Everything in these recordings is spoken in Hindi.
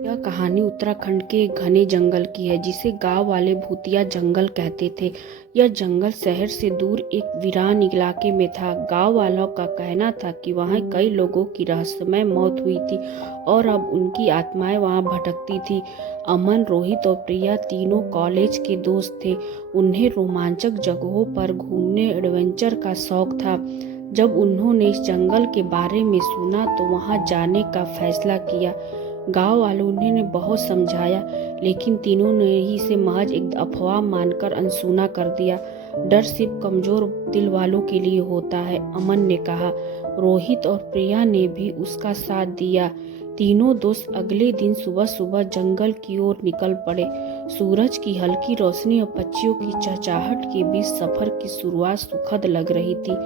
यह कहानी उत्तराखंड के एक घने जंगल की है जिसे गांव वाले भूतिया जंगल कहते थे। यह जंगल शहर से दूर एक वीरान इलाके में था। गांव वालों का कहना था कि वहां कई लोगों की रहस्यमय मौत हुई थी और अब उनकी आत्माएं वहां भटकती थी। अमन, रोहित और प्रिया तीनों कॉलेज के दोस्त थे। उन्हें रोमांचक जगहों पर घूमने, एडवेंचर का शौक था। जब उन्होंने इस जंगल के बारे में सुना तो वहां जाने का फैसला किया। गांव वालों ने बहुत समझाया, लेकिन तीनों ने ही इसे महज एक अफवाह मानकर अनसुना कर दिया। डर सिर्फ कमजोर दिल वालों के लिए होता है, अमन ने कहा। रोहित और प्रिया ने भी उसका साथ दिया। तीनों दोस्त अगले दिन सुबह सुबह जंगल की ओर निकल पड़े। सूरज की हल्की रोशनी और पक्षियों की चहचहाहट के बीच सफर की शुरुआत सुखद लग रही थी।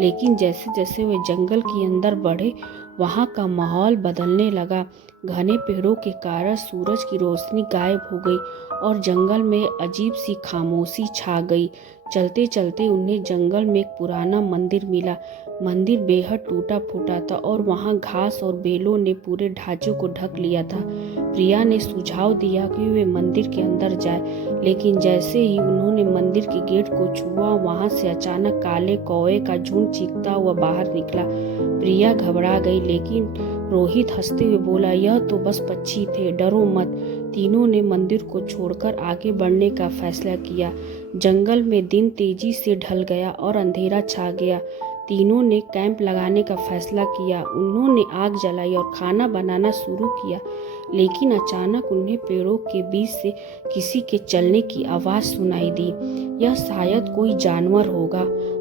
लेकिन जैसे जैसे वे जंगल के अंदर बढ़े, वहां का माहौल बदलने लगा। घने पेड़ों के कारण सूरज की रोशनी गायब हो गई और जंगल में अजीब सी खामोशी छा गई। चलते चलते उन्हें जंगल में एक पुराना मंदिर मिला। मंदिर बेहद टूटा फूटा था और वहां घास और बेलों ने पूरे ढांचे को ढक लिया था। प्रिया ने सुझाव दिया कि वे मंदिर के अंदर जाए, लेकिन जैसे ही उन्होंने मंदिर के गेट को छुआ, वहां से अचानक काले कौवे का झुंड चीखता हुआ बाहर निकला। प्रिया घबरा गई, लेकिन रोहित हंसते हुए बोला, यह तो बस पक्षी थे, डरो मत। तीनों ने मंदिर को छोड़कर आगे बढ़ने का फैसला किया। जंगल में दिन तेजी से ढल गया और अंधेरा छा गया। तीनों ने कैंप लगाने का फैसला किया। उन्होंने आग जलाई और खाना बनाना शुरू किया, लेकिन अचानक उन्हें पेड़ों के बीच से किसी के चलने की आवाज सुनाई दी। यह शायद कोई जानवर होगा,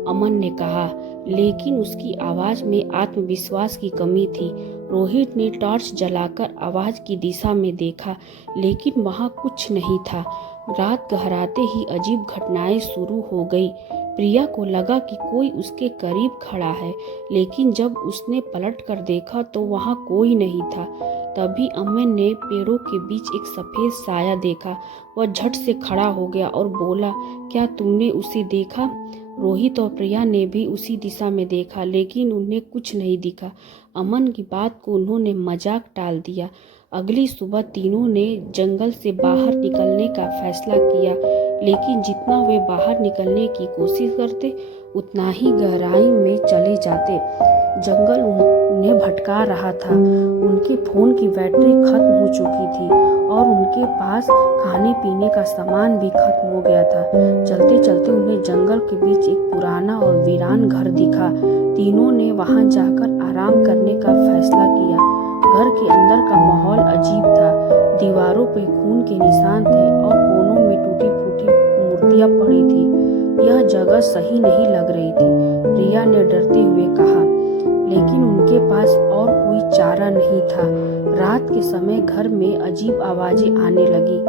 अमन ने कहा, लेकिन उसकी आवाज में आत्मविश्वास की कमी थी। रोहित ने टॉर्च जलाकर आवाज की दिशा में देखा, लेकिन वहां कुछ नहीं था। रात गहराते ही अजीब घटनाएं शुरू हो गई। प्रिया को लगा कि कोई उसके करीब खड़ा है, लेकिन जब उसने पलट कर देखा तो वहां कोई नहीं था। तभी अमन ने पेड़ों के बीच एक सफेद साया देखा। वह झट से खड़ा हो गया और बोला, क्या तुमने उसे देखा? रोहित और प्रिया ने भी उसी दिशा में देखा, लेकिन उन्हें कुछ नहीं दिखा। अमन की बात को उन्होंने मजाक टाल दिया। अगली सुबह तीनों ने जंगल से बाहर निकलने का फैसला किया, लेकिन जितना वे बाहर निकलने की कोशिश करते, उतना ही गहराई में चले जाते। जंगल उन्हें भटका रहा था। उनके फोन की बैटरी खत्म हो चुकी थी और उनके पास खाने पीने का सामान भी खत्म हो गया था। चलते चलते उन्हें जंगल के बीच एक पुराना और वीरान घर दिखा। तीनों ने वहां जाकर आराम करने का फैसला किया। घर के अंदर का माहौल अजीब था। दीवारों पे खून के निशान थे और कोनों में टूटी फूटी मूर्तियां पड़ी थी। यह जगह सही नहीं लग रही थी, प्रिया ने डरते हुए कहा, लेकिन उनके पास और कोई चारा नहीं था। रात के समय घर में अजीब आवाजें आने लगी,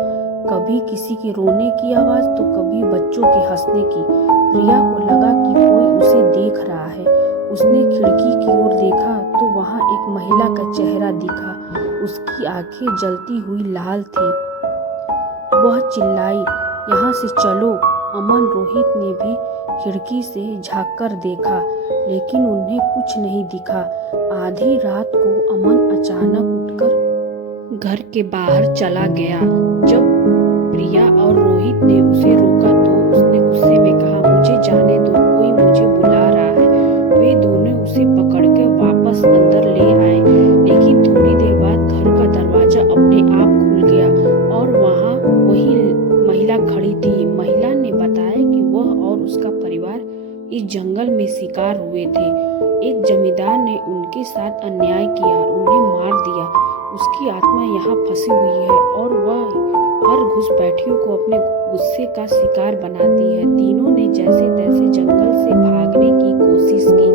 कभी किसी के रोने की आवाज तो कभी बच्चों के हंसने की। प्रिया को लगा कि कोई उसे देख रहा है। उसने खिड़की की ओर देखा तो वहां एक महिला का चेहरा दिखा। उसकी आंखें जलती हुई लाल थी। वह चिल्लाई, यहाँ से चलो। अमन, रोहित ने भी खिड़की से झांककर देखा, लेकिन उन्हें कुछ नहीं दिखा। आधी रात को अमन अचानक उठकर घर के बाहर चला गया। जब प्रिया और रोहित ने उसे रोका तो उसने गुस्से में कहा, मुझे जाने दो, कोई मुझे बुला रहा है। वे दोनों उसे पकड़कर वापस अंदर ले आए, लेकिन थोड़ी देर बाद घर का दरवाजा अपने आप खुल गया और वहां वही महिला खड़ी थी। महिला ने बताया कि वह और उसका परिवार इस जंगल में शिकार हुए थे। एक जमींदार ने उनके साथ अन्याय किया और उन्हें मार दिया। उसकी आत्मा यहाँ फंसी हुई है और वह हर घुसपैठियों को अपने गुस्से का शिकार बनाती है। तीनों ने जैसे तैसे जंगल से भागने की कोशिश की,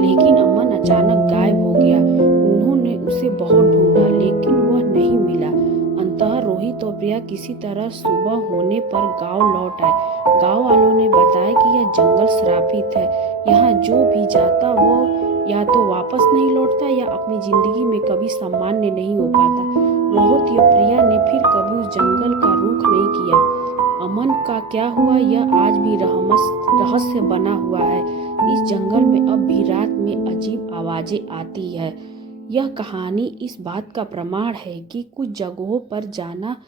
लेकिन अमन अचानक गायब हो गया। उन्होंने उसे बहुत ढूंढा, लेकिन वह नहीं मिला। अंततः रोहित और प्रिया किसी तरह सुबह होने पर गांव लौट आए। गांव वालों ने बताया कि यह जंगल श्रापित है। यहाँ जो भी जाता वो या तो वापस नहीं लौटता या अपनी जिंदगी में कभी सामान्य नहीं हो पाता। रोहित और प्रिया ने फिर कभी उस जंगल का रुख नहीं किया। अमन का क्या हुआ, यह आज भी रहस्य बना हुआ है। इस जंगल में अब भी रात में अजीब आवाजें आती है। यह कहानी इस बात का प्रमाण है कि कुछ जगहों पर जाना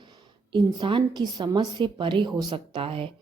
इंसान की समझ से परे हो सकता है।